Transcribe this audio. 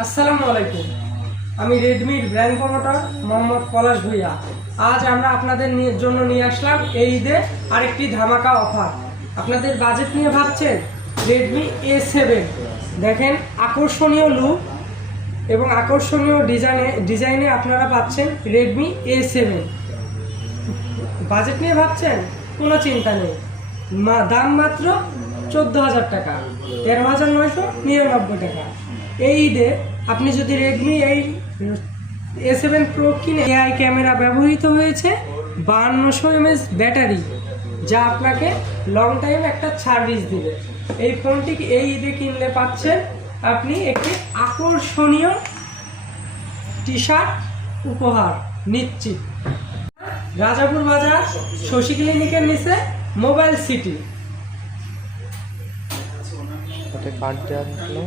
আসসালামু আলাইকুম। আমি রেডমির ব্র্যান্ড প্রমোটার মোহাম্মদ পলাশ ভুইয়া। আজ আমরা আপনাদের জন্য নিয়ে আসলাম এই ঈদে আরেকটি ধামাকা অফার। আপনাদের বাজেট নিয়ে ভাবছেন? রেডমি A7 দেখেন, আকর্ষণীয় লুক এবং আকর্ষণীয় ডিজাইনে আপনারা পাচ্ছেন রেডমি A7। বাজেট নিয়ে ভাবছেন? কোনো চিন্তা নেই, দাম মাত্র 14,000 টাকা, 13,999 টাকা। এই ঈদে আপনি যদি রেডমি এই A7 Pro কিনে, AI ক্যামেরা ব্যবহৃত হয়েছে, 5200 mAh ব্যাটারি, যা আপনাকে লং টাইম একটা সার্ভিস দিবে। এই ফোনটি এই ঈদে কিনলে পাচ্ছেন আপনি একটি আকর্ষণীয় টি শার্ট উপহার নিশ্চিত। রাজাপুর বাজার, শশী ক্লিনিকের নিচে, মোবাইল সিটি। কার্ড দেওয়া থাকলো।